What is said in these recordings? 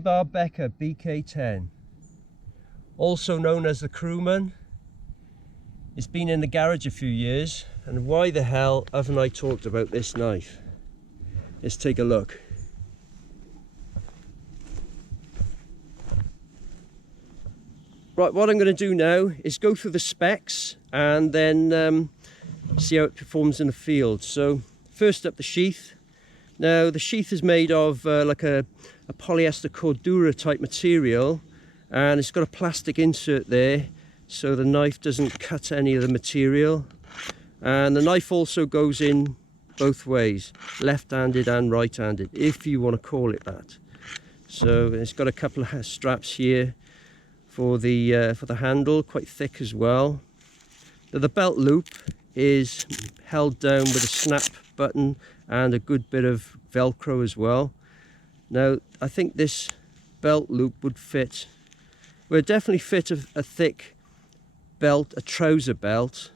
becker BK10, also known as the Crewman. It's been in the garage a few years, and why the hell haven't I talked about this knife? Let's take a look. Right, what I'm going to do now is go through the specs and then see how it performs in the field. So first up, the sheath. Now the sheath is made of like a polyester cordura type material, and it's got a plastic insert there so the knife doesn't cut any of the material. And the knife also goes in both ways, left-handed and right-handed, if you want to call it that. So it's got a couple of straps here for the handle, quite thick as well. The belt loop is held down with a snap button and a good bit of Velcro as well. Now I think this belt loop would fit, well, it definitely fit a thick belt, a trouser belt,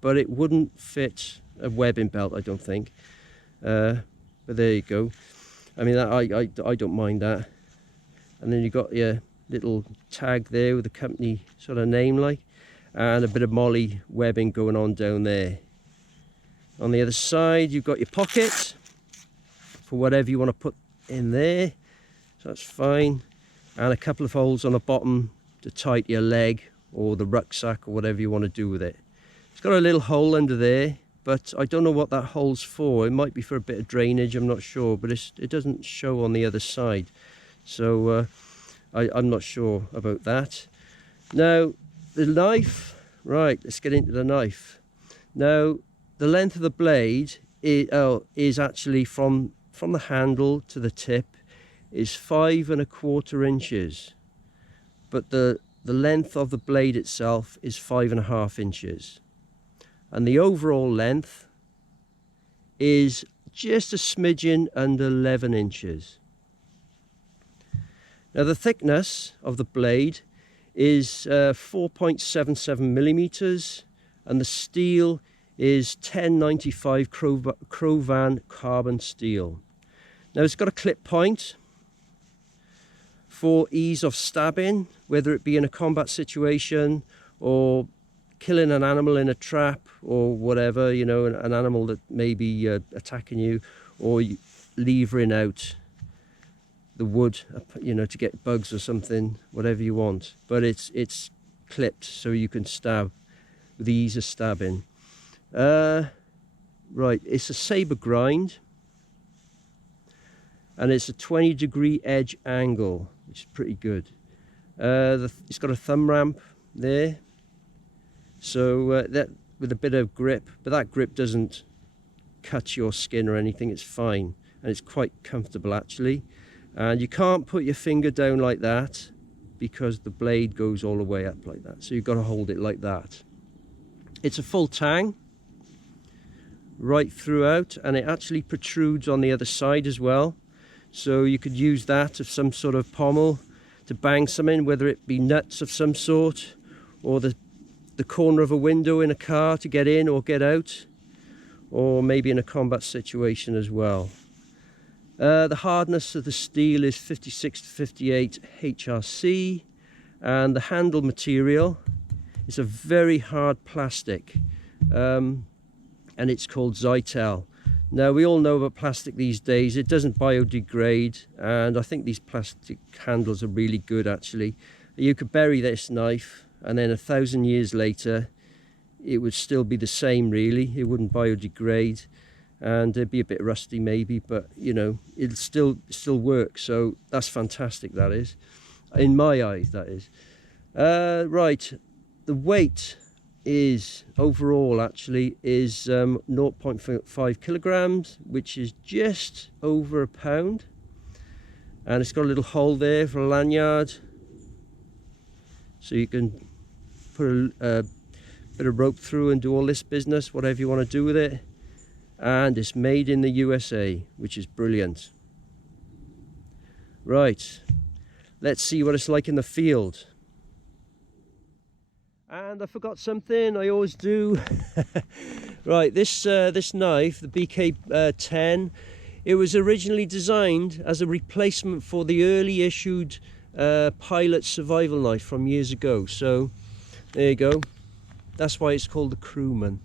but it wouldn't fit a webbing belt, I don't think. But there you go. I mean, I don't mind that. And then you got your little tag there with the company sort of name, like, and a bit of molly webbing going on down there. On the other side you've got your pocket for whatever you want to put in there, so that's fine, and a couple of holes on the bottom to tie to your leg or the rucksack or whatever you want to do with it. It's got a little hole under there, but I don't know what that hole's for. It might be for a bit of drainage, I'm not sure, but it doesn't show on the other side, so I'm not sure about that. Now the knife, right, let's get into the knife. Now the length of the blade is actually from the handle to the tip is 5¼ inches, but the length of the blade itself is 5½ inches, and the overall length is just a smidgen under 11 inches. Now the thickness of the blade is 4.77 millimeters, and the steel is 1095 crowvan carbon steel. Now it's got a clip point for ease of stabbing, whether it be in a combat situation or killing an animal in a trap or whatever, you know, an animal that may be attacking you, or levering out the wood, you know, to get bugs or something, whatever you want. But it's clipped so you can stab with the ease of stabbing. Right, it's a saber grind, and it's a 20-degree edge angle, which is pretty good. It's got a thumb ramp there, so that with a bit of grip, but that grip doesn't cut your skin or anything. It's fine, and it's quite comfortable actually. And you can't put your finger down like that because the blade goes all the way up like that, so you've got to hold it like that. It's a full tang right throughout, and it actually protrudes on the other side as well, so you could use that as some sort of pommel to bang something, whether it be nuts of some sort or the corner of a window in a car to get in or get out, or maybe in a combat situation as well. The hardness of the steel is 56 to 58 HRC, and the handle material is a very hard plastic, and it's called Zytel. Now we all know about plastic these days, it doesn't biodegrade, and I think these plastic handles are really good actually. You could bury this knife and then 1,000 years later it would still be the same really, it wouldn't biodegrade. And it'd be a bit rusty maybe, but you know, it'll still work, so that's fantastic, that is, in my eyes, that is. Right, the weight is overall actually is 0.5 kilograms, which is just over a pound, and it's got a little hole there for a lanyard, so you can put a bit of rope through and do all this business, whatever you want to do with it. And it's made in the USA, which is brilliant. Right, let's see what it's like in the field. And I forgot something, I always do. Right, this knife, the BK10, It was originally designed as a replacement for the early issued pilot survival knife from years ago. So there you go. That's why it's called the Crewman.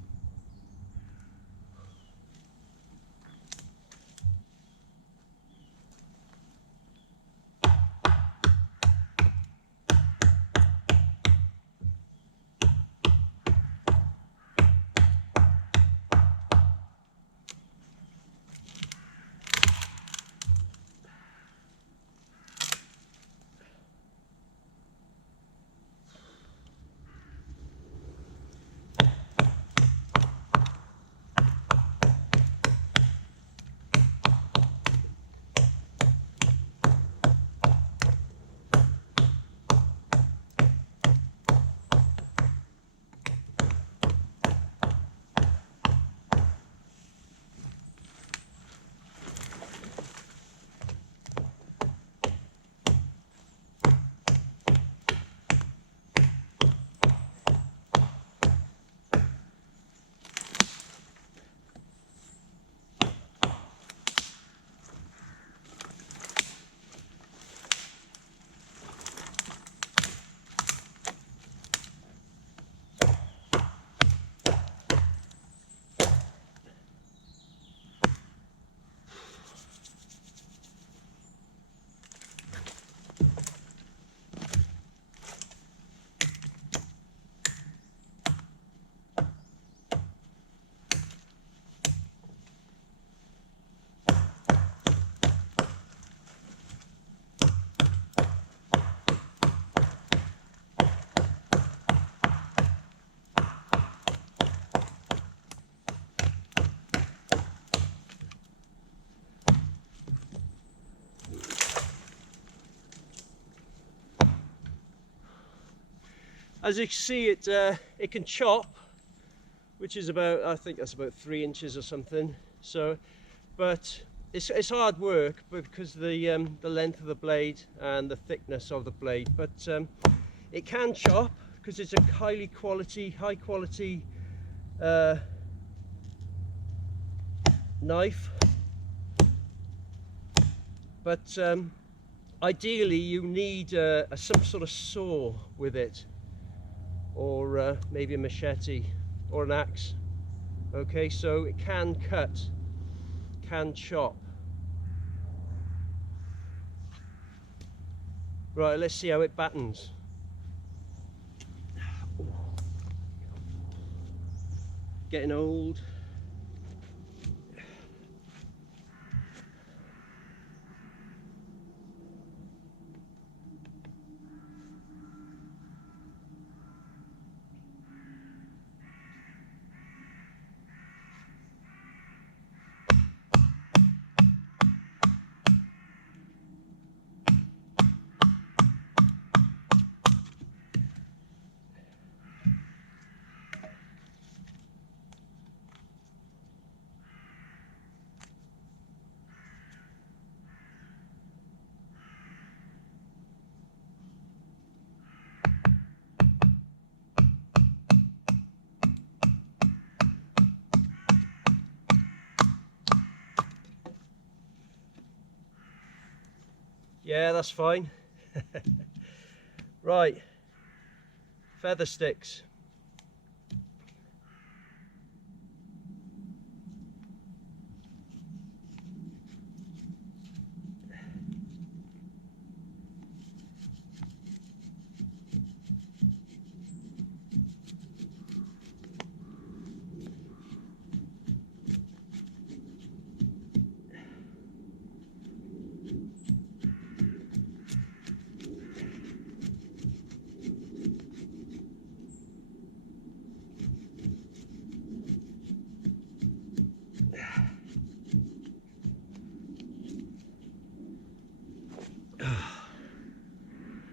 As you can see, it can chop, which is about, I think that's about 3 inches or something. So, but it's hard work because the length of the blade and the thickness of the blade. But it can chop because it's a high quality knife. But ideally, you need some sort of saw with it, or maybe a machete or an axe. Okay, so it can cut, can chop. Right, let's see how it battens. Getting old. Yeah, that's fine. Right, feather sticks.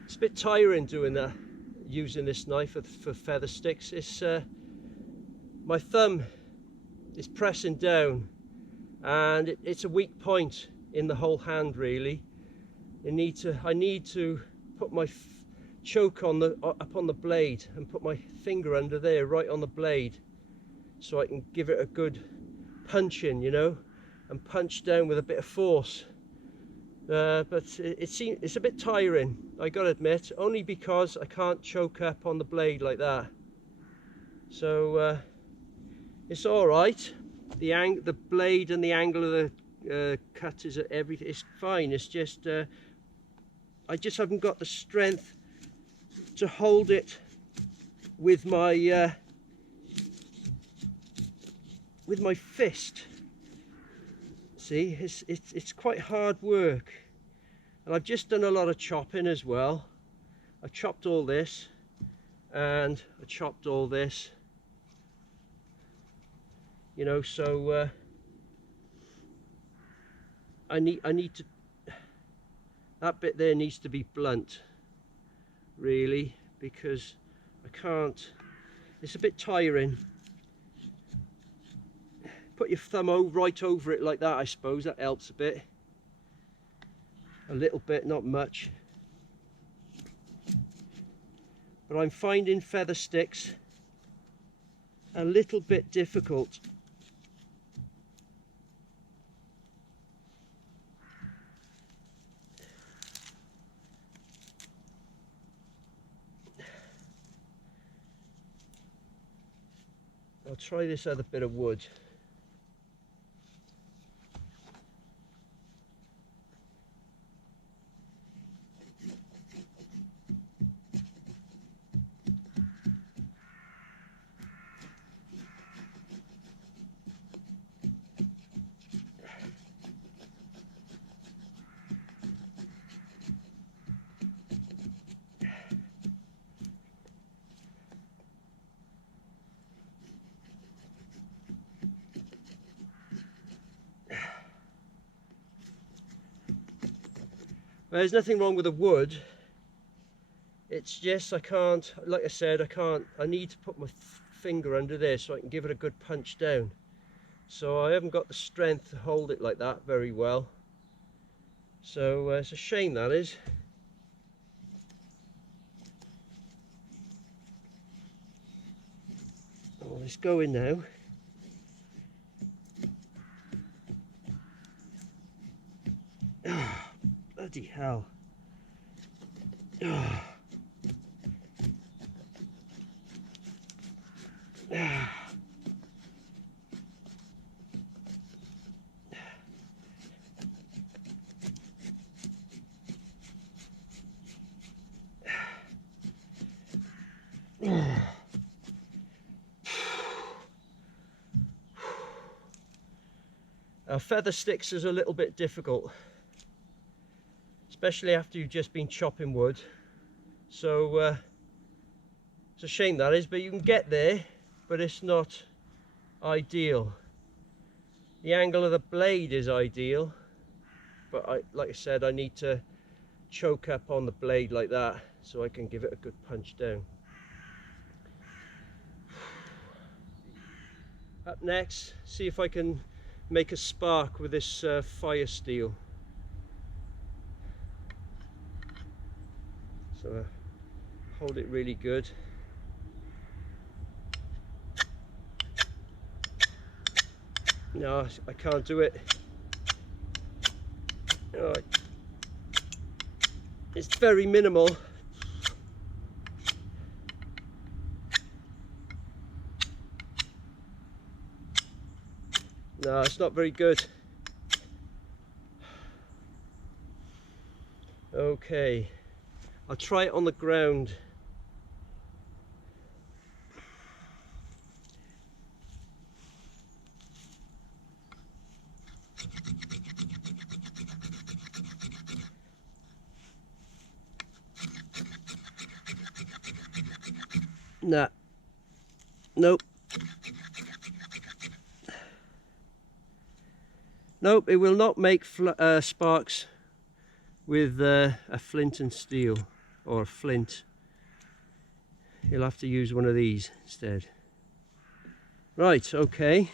It's a bit tiring doing that, using this knife for feather sticks. It's my thumb is pressing down, and it's a weak point in the whole hand really. I need to put my choke on up on the blade and put my finger under there, right on the blade, so I can give it a good punch in, you know. and punch down with a bit of force. But it's a bit tiring, I gotta admit, only because I can't choke up on the blade like that. So it's all right. The blade and the angle of the cut is everything. It's fine. It's just I just haven't got the strength to hold it with my fist. See, it's quite hard work, and I've just done a lot of chopping as well. I chopped all this, and I chopped all this. You know, so I need to. That bit there needs to be blunt, really, because I can't. It's a bit tiring. Put your thumb right over it like that, I suppose. That helps a bit. A little bit, not much. But I'm finding feather sticks a little bit difficult. I'll try this other bit of wood. There's nothing wrong with the wood. It's just I can't, like I said, I need to put my finger under there so I can give it a good punch down. So I haven't got the strength to hold it like that very well. So it's a shame, that is. Oh, it's going now. Oh, bloody hell. Oh. Feather sticks is a little bit difficult, especially after you've just been chopping wood. So it's a shame, that is, but you can get there, but it's not ideal. The angle of the blade is ideal, but like I said, I need to choke up on the blade like that so I can give it a good punch down. Up next, see if I can make a spark with this fire steel. So hold it really good. No, I can't do it. Oh, it's very minimal. No, it's not very good. Okay, I'll try it on the ground. Nah, nope. Nope, it will not make sparks with a flint and steel, or a flint. You'll have to use one of these instead. Right, okay.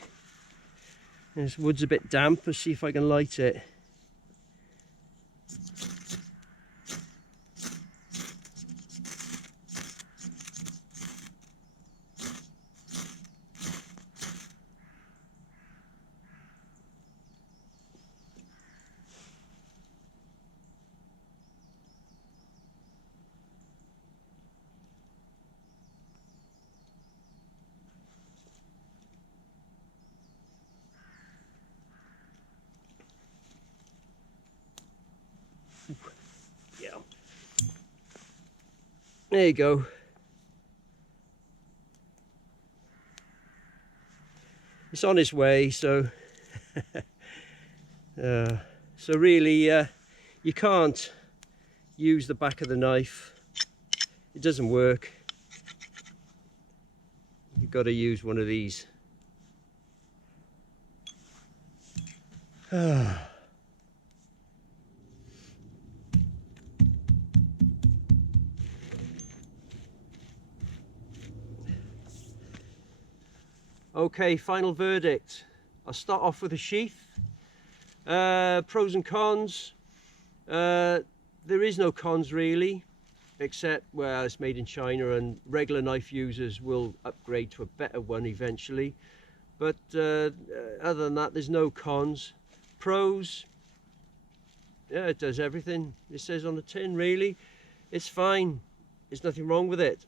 This wood's a bit damp. Let's see if I can light it. There you go. It's on its way, so so really you can't use the back of the knife. It doesn't work. You've got to use one of these. Okay, final verdict. I'll start off with a sheath. Pros and cons. There is no cons really, except, well, it's made in China and regular knife users will upgrade to a better one eventually. But other than that, there's no cons. Pros, yeah, it does everything it says on the tin really. It's fine, there's nothing wrong with it.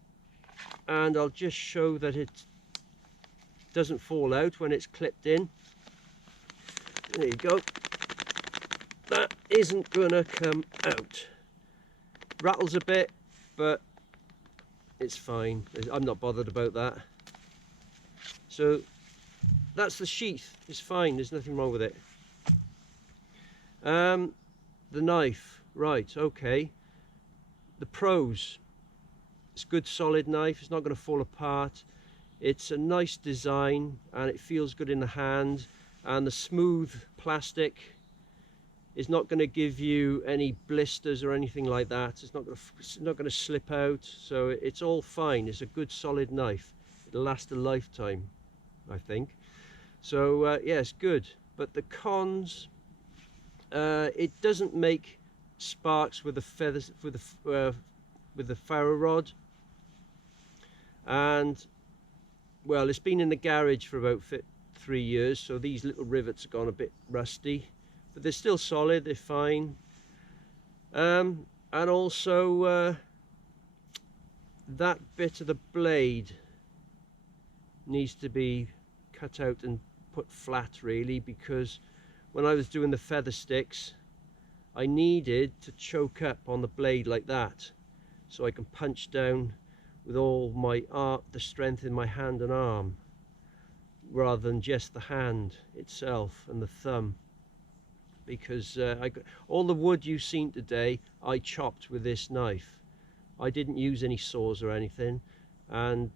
And I'll just show that it doesn't fall out when it's clipped in. There you go. That isn't gonna come out. Rattles a bit, but it's fine. I'm not bothered about that. So that's the sheath. It's fine, there's nothing wrong with it. The knife, right, okay. The pros. It's a good solid knife, it's not going to fall apart. It's a nice design and it feels good in the hand, and the smooth plastic is not going to give you any blisters or anything like that. It's not going to slip out, so it's all fine. It's a good solid knife. It'll last a lifetime, I think. So yeah, it's good. But the cons, it doesn't make sparks with the feathers, with the ferro rod, and well, it's been in the garage for about 3 years, so these little rivets have gone a bit rusty, but they're still solid, they're fine. And also that bit of the blade needs to be cut out and put flat really, because when I was doing the feather sticks I needed to choke up on the blade like that so I can punch down with all my the strength in my hand and arm, rather than just the hand itself and the thumb. Because all the wood you've seen today I chopped with this knife. I didn't use any saws or anything, and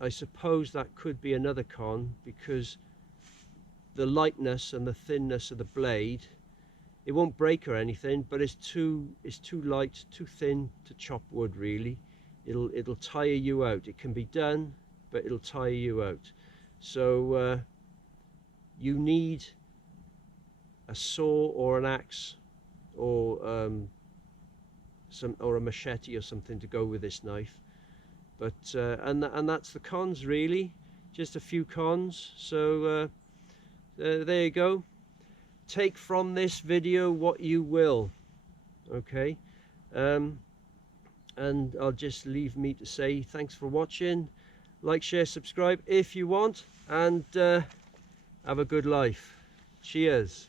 I suppose that could be another con, because the lightness and the thinness of the blade, it won't break or anything, but it's too light, too thin to chop wood really. It'll tire you out. It can be done, but it'll tire you out. So you need a saw or an axe, or a machete or something to go with this knife. But and that's the cons really. Just a few cons. So there you go. Take from this video what you will. Okay. And I'll just leave me to say thanks for watching. Like, share, subscribe if you want, and have a good life. Cheers.